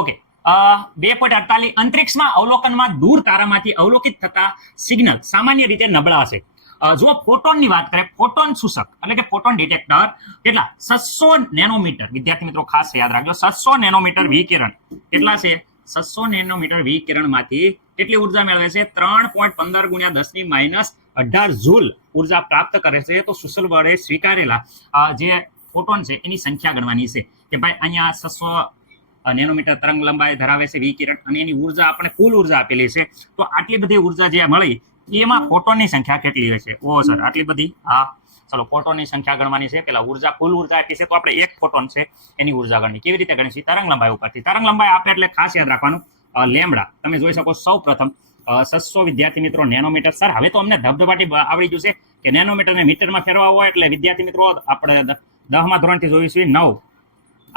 Okay 2.48 અંતરિક્ષમાં અવલોકનમાં દૂર તારામાંથી અવલોકિત થતા signal સામાન્ય રીતે નબળા હશે. જો ફોટોનની વાત કરીએ, ફોટોન શોષક એટલે કે ફોટોન ડિટેક્ટર કેટલા 600 નેનોમીટર. વિદ્યાર્થી મિત્રો ખાસ યાદ રાખજો, 600 નેનોમીટર વિકિરણ કેટલા છે? 600 નેનોમીટર વિકિરણમાંથી કેટલી ઉર્જા મેળવે છે? 3.15 ગુણ્યા 10⁻18 જૂલ ઉર્જા પ્રાપ્ત કરે છે. તો શોષણ વડે સ્વીકારેલા જે ફોટોન છે એની સંખ્યા ગણવાની છે કે ભાઈ અહીંયા 600 નેનોમીટર તરંગ લંબાઈ ધરાવે છે વિકિરણ અને એની ઉર્જા આપણે કુલ ઉર્જા આપેલી છે. તો આટલી બધી ઉર્જા જે મળી એમાં ફોટોનની સંખ્યા કેટલી હશે? ઓ સર આટલી બધી. હા ચલો ફોટોનની સંખ્યા ગણવાની છે. પેલા ઉર્જા કુલ ઉર્જા આપી છે તો આપણે એક ફોટોન છે એની ઉર્જા ગણવી. કેવી રીતે ગણીશું? તરંગ લંબાઈ ઉપરથી. તરંગ લંબાઈ આપે એટલે ખાસ યાદ રાખવાનું લેમ્ડા. તમે જોઈ શકો સૌ પ્રથમ 600 વિદ્યાર્થી મિત્રો નેનોમીટર. સર હવે તો અમને ધબધબાટી આવડી ગયું છે કે નેનોમીટરને મીટરમાં ફેરવા હોય એટલે વિદ્યાર્થી મિત્રો આપણે 10મા ધોરણથી જોઈશું 9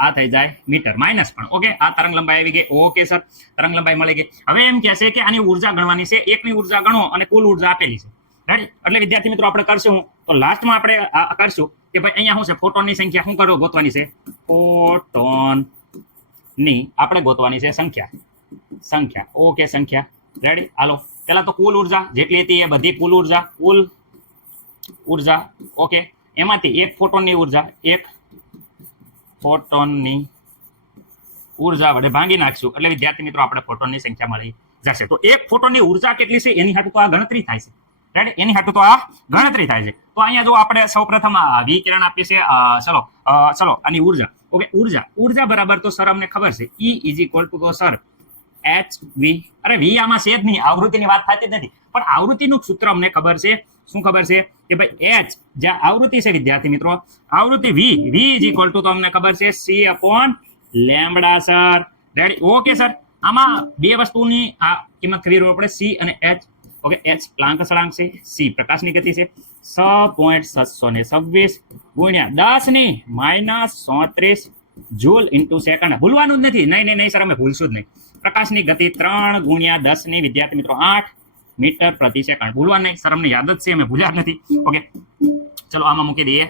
આ થઈ જાય મીટર માઇનસ પણ. ઓકે આ તરંગ લંબાઈ આવી ગઈ. ઓકે સર તરંગ લંબાઈ મળી ગઈ. હવે એમ કહે છે કે આની ઉર્જા ગણવાની છે. એકની ઉર્જા ગણો અને કુલ ઉર્જા આપેલી છે. રાઈટ? એટલે વિદ્યાર્થી મિત્રો આપણે કરશું તો લાસ્ટમાં આપણે કરશું કે ભાઈ અહીંયા શું છે? ફોટોનની સંખ્યા શું કરો ગોતવાની છે? ફોટોનની આપણે ગોતવાની છે સંખ્યા. ઓકે સંખ્યા. રેડી? હાલો પેલા તો કુલ ઉર્જા જેટલી હતી એ બધી કુલ ઉર્જા. ઓકે એમાંથી એક ફોટોનની ઉર્જા વડે ભાંગી નાખશું એટલે વિદ્યાર્થી મિત્રો આપણે ફોટોનની સંખ્યા મળી જશે. તો એક ફોટોનની ઉર્જા કેટલી છે એની હાટુ તો આ ગણતરી થાય છે. રાઈટ? એની હાટુ તો આ ગણતરી થાય છે. તો અહીંયા જો આપણે સૌપ્રથમ વિકિરણ આપીએ છે. ચલો આની ઉર્જા. ઓકે ઉર્જા બરાબર તો સર અમને ખબર છે E = તો સર HV. અરે V આમાં છે જ નહીં, આવૃત્તિની વાત થતી જ નથી. પણ આવૃત્તિનું સૂત્ર અમને ખબર છે. શું ખબર છે? કે ભાઈ H જ્યાં આવૃત્તિ છે વિદ્યાર્થી મિત્રો, આવૃત્તિ V = તો અમને ખબર છે C/લેમ્બડા સર. રેડી? ઓકે સર આમાં બે વસ્તુની આ કિંમત ખબર પડે, C અને H. ઓકે H પ્લાન્ક સળાંક છે, C પ્રકાશની ગતિ છે. 6.626 ગુણ્યા 10⁻34 જૂલ ઇન્ટુ સેકન્ડ. ભૂલવાનું જ નથી. નહીં સર અમે ભૂલશું જ નહીં. પ્રકાશની ગતિ 3 ગુણ્યા 10 વિદ્યાર્થી મિત્રો 8 મીટર પ્રતિ સેકન્ડ. ભૂલવાનું નહીં સર, અમને યાદ જ છે, અમે ભૂલ્યા જ નથી. ઓકે ચલો આમાં મૂકી દઈએ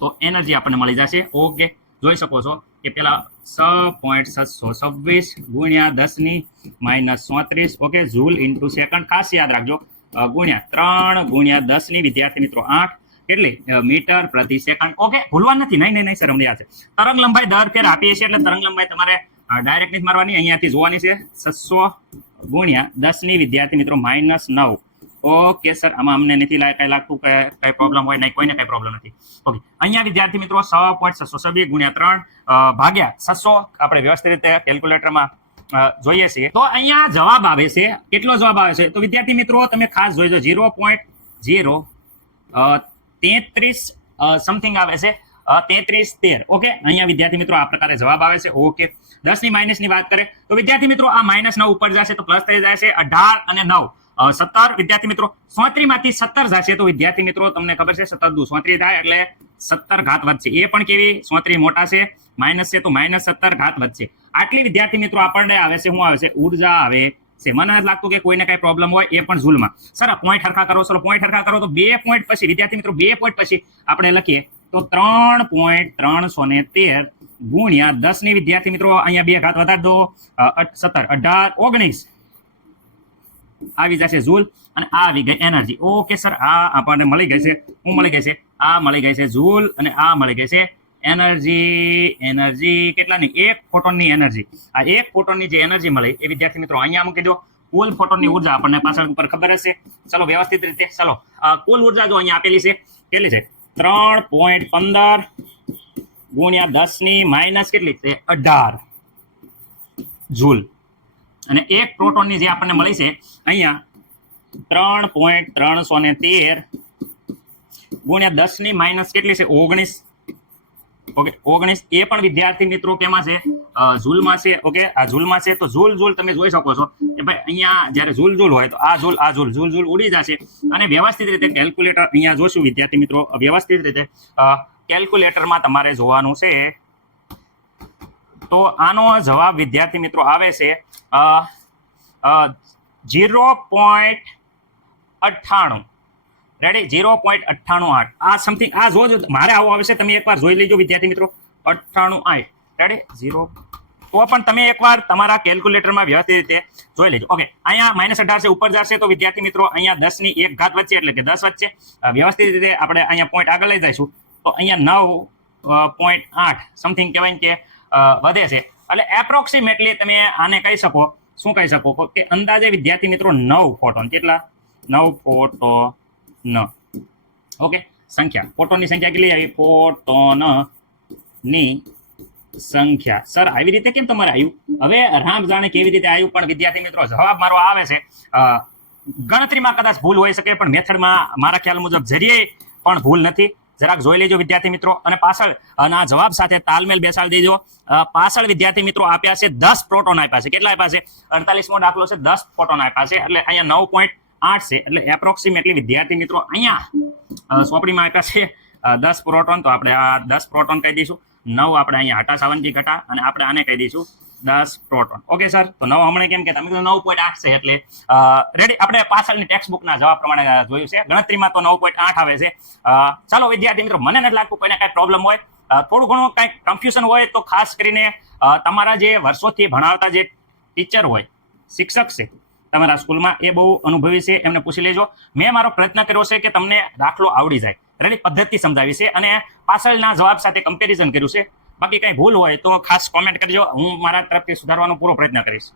તો એનર્જી આપણને મળી જશે. ઓકે જોઈ શકો છો કે પેલા 6.626 ગુણ્યા 10⁻34 ઓકે જૂલ ઇન્ટુ સેકન્ડ. ખાસ યાદ રાખજો ગુણ્યા 3 ગુણ્યા 10 વિદ્યાર્થી મિત્રો 8 કેટલી મીટર પ્રતિ સેકન્ડ. ઓકે ભૂલવાનું નથી. નહીં સર અમને યાદ છે. તરંગ લંબાઈ દર ફેર આપીએ છીએ એટલે તરંગ લંબાઈ તમારે ડાયરેક્ટ નથી મારવાની, અહીંયાથી જોવાની છે. 600 ગુણ્યા 10 વિદ્યાર્થી મિત્રો -9. ઓકે સર આમાં અમને નથી કઈ લાગતું કે કઈ પ્રોબ્લેમ હોય? નહીં, કોઈને કઈ પ્રોબ્લેમ નથી. ઓકે અહીંયા વિદ્યાર્થી મિત્રો 6.626 ગુણ્યા 3 ભાગ્યા 600 આપણે વ્યવસ્થિત રીતે કેલ્ક્યુલેટરમાં જોઈએ છીએ. તો અહીંયા જવાબ આવે છે. કેટલો જવાબ આવે છે? તો વિદ્યાર્થી મિત્રો તમે ખાસ જોઈજો 0.033 સમથિંગ આવે છે. 3313. ઓકે અહીંયા વિદ્યાર્થી મિત્રો આ પ્રકારે જવાબ આવે છે. ઓકે 10ની માઇનસની વાત કરે તો વિદ્યાર્થી મિત્રો આ -9 ઉપર જશે તો પ્લસ થઈ જાય છે. 18 અને 9 17 વિદ્યાર્થી મિત્રો 34 માંથી 17 જશે તો વિદ્યાર્થી મિત્રો તમને ખબર છે 17 દુ 34 થાય એટલે 17 ઘાત વધશે. એ પણ કેવી? 34 મોટા છે, માઇનસ છે તો -17 ઘાત વધશે. આટલી વિદ્યાર્થી મિત્રો આપણને આવે છે. શું આવે છે? ઉર્જા આવે છે. મને નથી લાગતું કે કોઈને કઈ પ્રોબ્લેમ હોય, એ પણ ઝૂલમાં. સર પોઈન્ટ હરખા કરો. ચલો પોઈન્ટ હરખા કરો તો 2 પોઈન્ટ પછી વિદ્યાર્થી મિત્રો 2 પોઈન્ટ પછી આપણે લખીએ તો 3.313 ગુણ્યા 10 વિદ્યાર્થી મિત્રો અહીંયા 2 ઘાત વધારી દો 17 18 19 આવી જશે જૂલ અને આ આવી ગઈ એનર્જી. ઓકે સર આ આપણને મળી ગઈ છે. શું મળી ગઈ છે? આ મળી ગઈ છે જૂલ અને આ મળી ગઈ છે એનર્જી. કેટલાની? એક ફોટોનની એનર્જી. આ એક ફોટોનની જે એનર્જી મળી એ વિદ્યાર્થી મિત્રો અહીંયા મૂકી દો. કુલ ફોટોનની ઉર્જા આપણને પાછળ ઉપર ખબર હશે. ચલો વ્યવસ્થિત રીતે ચલો કુલ ઉર્જા જો અહીંયા આપેલી છે કેટલી છે? 3.15 ગુણ્યા 10 માઇનસ કેટલી છે? 18 જૂલ. અને એક પ્રોટોનની જે આપણને મળી છે અહીંયા 3.313 ગુણ્યા 10 માઇનસ કેટલી છે? 19. ઓકે 19. એ પણ વિદ્યાર્થી મિત્રો કેમાં છે? ઝૂલમાં છે. ઓકે આ ઝૂલમાં છે. તો ઝૂલ તમે જોઈ શકો છો કે ભાઈ અહીંયા જ્યારે ઝૂલ હોય તો આ ઝૂલ ઉડી જશે. અને વ્યવસ્થિત રીતે કેલ્ક્યુલેટર અહીંયા જોશું વિદ્યાર્થી મિત્રો. વ્યવસ્થિત રીતે કેલ્ક્યુલેટરમાં તમારે જોવાનું છે. તો આનો જવાબ વિદ્યાર્થી મિત્રો આવે છે 0.98. રેડી? 0.988. આ સમથિંગ આ જો મારે આવું આવે છે તમે એકવાર જોઈ લેજો વિદ્યાર્થી મિત્રો. 98. રેડી? 0 તો પણ તમે એકવાર તમારા કેલ્ક્યુલેટરમાં વ્યવસ્થિત રીતે જોઈ લેજો. ઓકે, અહીંયા -18 છે, ઉપર જશે તો વિદ્યાર્થી મિત્રો અહીંયા 10 ની 1 ઘાત વચ્ચે એટલે કે 10 વચ્ચે વ્યવસ્થિત રીતે આપણે અહીંયા પોઈન્ટ આગળ લઈ જઈશું તો અહીંયા 9.8 સમથિંગ કહેવાય ને કે વધે છે. એટલે એપ્રોક્સિમેટલી તમે આને કહી શકો, શું કહી શકો કે અંદાજે વિદ્યાર્થી મિત્રો 9 ફોટોન, કેટલા 9 ફોટોન. ઓકે, સંખ્યા, ફોટોનની સંખ્યા કેટલી આવી? ફોટોનની સંખ્યા. સર આવી રીતે કેમ તમારે આવ્યું? હવે રામ જાણે કેવી રીતે આવ્યું, પણ વિદ્યાર્થી મિત્રો જવાબ મારો આવે છે. ગણતરીમાં કદાચ ભૂલ હોઈ શકે, પણ મેથડમાં મારા ખ્યાલ મુજબ જરીએ પણ ભૂલ નથી. જરાક જોઈ લેજો વિદ્યાર્થી મિત્રો, અને પાછળ આ જવાબ સાથે તાલમેલ બેસાડી દેજો. પાછળ વિદ્યાર્થી મિત્રો આપ્યા છે 10 પ્રોટોન આપ્યા છે. કેટલા આપ્યા છે? 48મો દાખલો છે, 10 પ્રોટોન આપ્યા છે, એટલે અહીંયા 9.8 છે. એટલે એપ્રોક્સિમેટલી વિદ્યાર્થી મિત્રો અહીંયા સોંપણીમાં આપ્યા છે 10 પ્રોટોન, તો આપણે આ 10 પ્રોટોન કહી દઈશું. 9 આપણે અહીંયા હટા સાવનથી ઘટા, અને આપણે આને કહી દઈશું 10 પ્રોટોન. ઓકે સર, તો 9 હમણાં કેમ કે તમે કીધું 9.8 છે, એટલે રેડી. આપણે પાછળની ટેક્સ્ટ બુકના જવાબ પ્રમાણે જોયું છે, ગણતરીમાં તો 9.8 આવે છે. ચાલો વિદ્યાર્થી મિત્રો, મને નથી લાગતું કોઈને કાંઈ પ્રોબ્લેમ હોય, થોડું ઘણું કાંઈક કન્ફ્યુઝન હોય તો ખાસ કરીને તમારા જે વર્ષોથી ભણાવતા જે ટીચર હોય, શિક્ષક છે તમારા સ્કૂલમાં, એ બહુ અનુભવી છે, એમને પૂછી લેજો. મેં મારો પ્રયત્ન કર્યો છે કે તમને દાખલો આવડી જાય, રેડી, પદ્ધતિ સમજાવી છે, અને પાછળના જવાબ સાથે કમ્પેરિઝન કર્યું છે. બાકી કંઈ ભૂલ હોય તો ખાસ કોમેન્ટ કરજો, હું મારા તરફથી સુધારવાનો પૂરો પ્રયત્ન કરીશ.